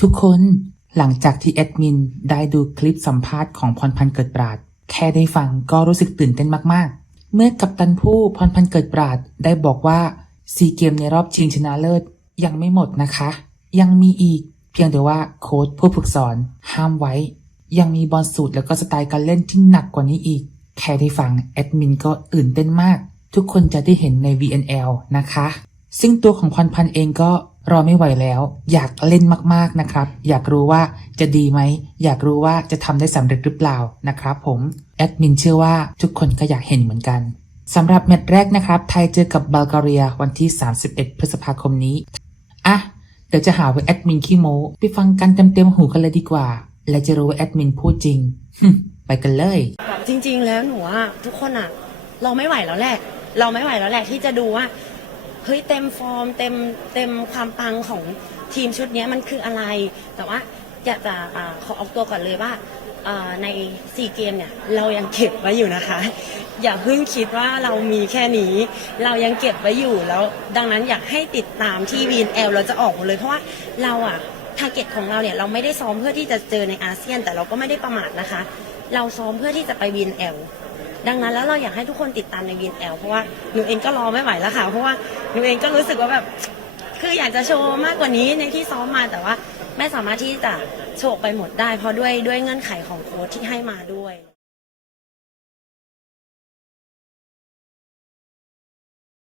ทุกคนหลังจากที่แอดมินได้ดูคลิปสัมภาษณ์ของพรพันธ์เกิดปราด แค่ได้ฟังก็รู้สึกตื่นเต้นมากๆ เมื่อกัปตันผู้พรพันธ์เกิดปราดได้บอกว่าซีเกมในรอบชิงชนะเลิศยังไม่หมดนะคะ ยังมีอีก เพียงแต่ว่าโค้ชผู้ฝึกสอนห้ามไว้ ยังมีบอลสูตรแล้วก็สไตล์การเล่นที่หนักกว่านี้อีก แค่ได้ฟังแอดมินก็ตื่นเต้นมาก ทุกคนจะได้เห็นใน VNL นะคะ ซึ่งตัวของพรพันธ์เองก็ รอไม่ไหวแล้ว อยากเล่นมากๆนะครับ อยากรู้ว่าจะดีไหม อยากรู้ว่าจะทำได้สำเร็จหรือเปล่านะครับผมแอดมินเชื่อว่าทุกคนก็อยากเห็นเหมือนกันสำหรับแมตช์แรกนะครับ ไทยเจอกับบัลแกเรียวันที่ 31 พฤษภาคมนี้ อะ เดี๋ยวจะหาว่าแอดมินขี้โม้ไปฟังกันเต็มๆหูกันเลยดีกว่า และจะรู้ว่าแอดมินพูดจริง ไปกันเลย จริง ๆ แล้วหนูว่าทุกคนอะเราไม่ไหวแล้วแหละ เราไม่ไหวแล้วแหละที่จะดูว่า เฮ้ยเต็มฟอร์มเต็มเต็มความปังของทีมชุดนี้มันคืออะไร แต่ว่าอยากจะขอออกตัวก่อนเลยว่าในซีเกมเนี่ยเรายังเก็บไว้อยู่นะคะ อย่าเพิ่งคิดว่าเรามีแค่นี้ เรายังเก็บไว้อยู่แล้วดังนั้นอยากให้ติดตามที่ VNL เราจะออกหมดเลยเพราะว่าเราอะทาร์เก็ตของเราเนี่ยเราไม่ได้ซ้อมเพื่อที่จะเจอในอาเซียน แต่เราก็ไม่ได้ประมาทนะคะ เราซ้อมเพื่อที่จะไป VNL ดังนั้นแล้วเราอยากให้ทุกคนติดตามใน VNL เพราะว่าหนูเองก็รอไม่ไหวแล้วค่ะ เพราะว่าหนูเองก็รู้สึกว่าแบบคืออยากจะโชว์มากกว่านี้ในที่ซ้อมมาแต่ว่าไม่สามารถที่จะโชว์ไปหมดได้ เพราะด้วยด้วยเงื่อนไขของโค้ชที่ให้มาด้วย